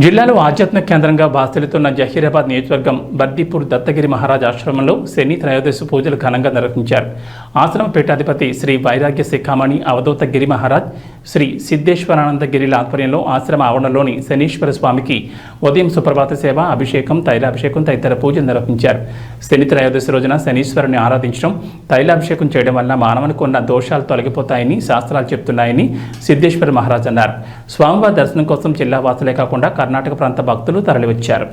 జిల్లాలో ఆధ్యాత్మిక కేంద్రంగా బాధితులుతున్న జహీరాబాద్ నియోజకవర్గం బర్దీపూర్ దత్తగిరి మహారాజ్ ఆశ్రమంలో శని త్రయోదశి పూజలు ఘనంగా నిర్వహించారు. ఆశ్రమ పీఠాధిపతి శ్రీ వైరాగ్య శిఖామణి అవధూత గిరి మహారాజ్, శ్రీ సిద్ధేశ్వరానంద గిరిల ఆధ్వర్యంలో ఆశ్రమ ఆవరణలోని శనీశ్వర స్వామికి ఉదయం సుప్రభాత సేవ, అభిషేకం, తైలాభిషేకం తదితర పూజలు నిర్వహించారు. శని త్రయోదశి రోజున శనీశ్వరుని ఆరాధించడం, తైలాభిషేకం చేయడం వల్ల మానవునికి ఉన్న దోషాలు తొలగిపోతాయని శాస్త్రాలు చెబుతున్నాయని సిద్ధేశ్వర మహారాజ్ అన్నారు. స్వామివారి దర్శనం కోసం జిల్లా వాసులే కాకుండా కర్ణాటక ప్రాంత భక్తులు తరలివచ్చారు.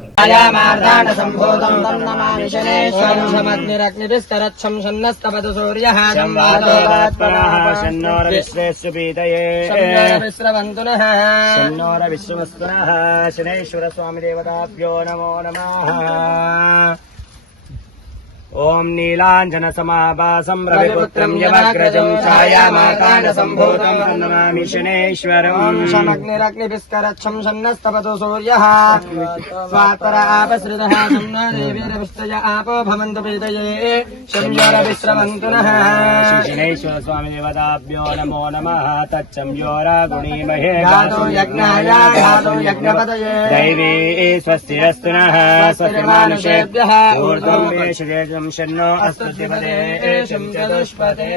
శనేశ్వర స్వామి దేవతాభ్యో నమో నమః. ఓం నీలాంజన సమాభాసం రవిపుత్రం యమగ్రజం ఛాయామాకాండ సంభూతం నమామి శనేశ్వరం. శమగ్నిరగ్నిభిస్కరచ్చం షన్నస్తపతు సూర్యః స్వాతర ఆపశ్రితః సన్నదేవీరవిష్టయ ఆపో భవంతు పీతయే శంయోర విశ్రమంతు నః. శనేశ్వర స్వామి దేవతాభ్యో నమో నమః. తచ్చంయోర గుణీమహే గాతో యజ్ఞాయ గాతో యజ్ఞపతయే దైవీ స్వస్తిరస్తు నః. స్వస్తి మానుషేభ్యః ఊర్ధ్వం వేషజేజం शन्नो अस्तुतिपदे एषं चतुष्पदे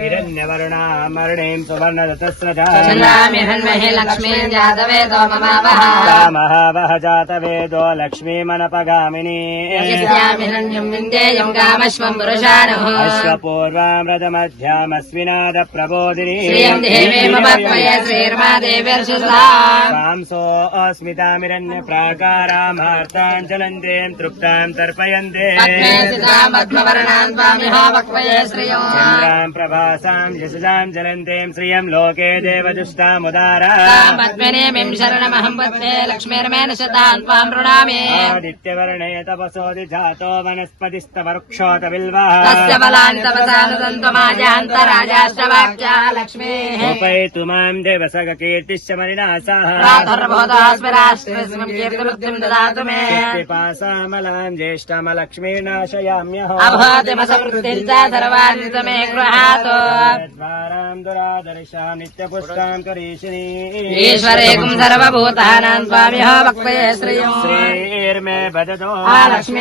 हिरण्यवर्णामर्णीं सुवर्णदतस्रजामहे लक्ष्मीं जातवेदो ममावह महावह जातवेदो लक्ष्मीमनपगामिनी हिरण्यं विन्देयं कामश्वं पुरुषाणः अश्वपूर्वामृतमध्यामस्विनादप्रबोधिनी श्रियं देवीमपक्वये श्रीर्मा देवीर्षुसाम् कांसो अस्मितामिरण्यप्राकारामार्ताञ्जलन्तीं तृप्तां तर्पयन्ते पद्मवर्णान् स्वामिः वक्वये श्रियम् चन्द्रां प्रभासां यशसां जलन्तीं श्रियं लोके देवदुष्टामुदाराम् पद्मिनीं शरणमहं पद्मे लक्ष्मीर्मेण शतान् त्वां प्रणमामि आदित्यवर्णे तपसोऽधि जातो वनस्पतिस्तवृक्षोत बिल्वः तस्य बलान् तपसानुसन्त्वमाजान्तराजाष्टवाक्या लक्ष्मीः उपैतु मां देवसगकीर्तिश्च मणिनासाः प्रातर्बोधास्मिराष्ट्रस्मिं कीर्तिवृद्धिं ददातु मे पिपासामलां ज्येष्ठमलक्ष्मीर्नाशयाम्यहो अभातिमसवृत्तिञ्च सर्वान्वितमे गृहातो द्वारां दुरादर्शा नित्यपुष्टां करीशिनी ईश्वरेकं सर्वभूतानां स्वामिः वक्वये श्रियम् श्रीर्मे भजतो लक्ष्मी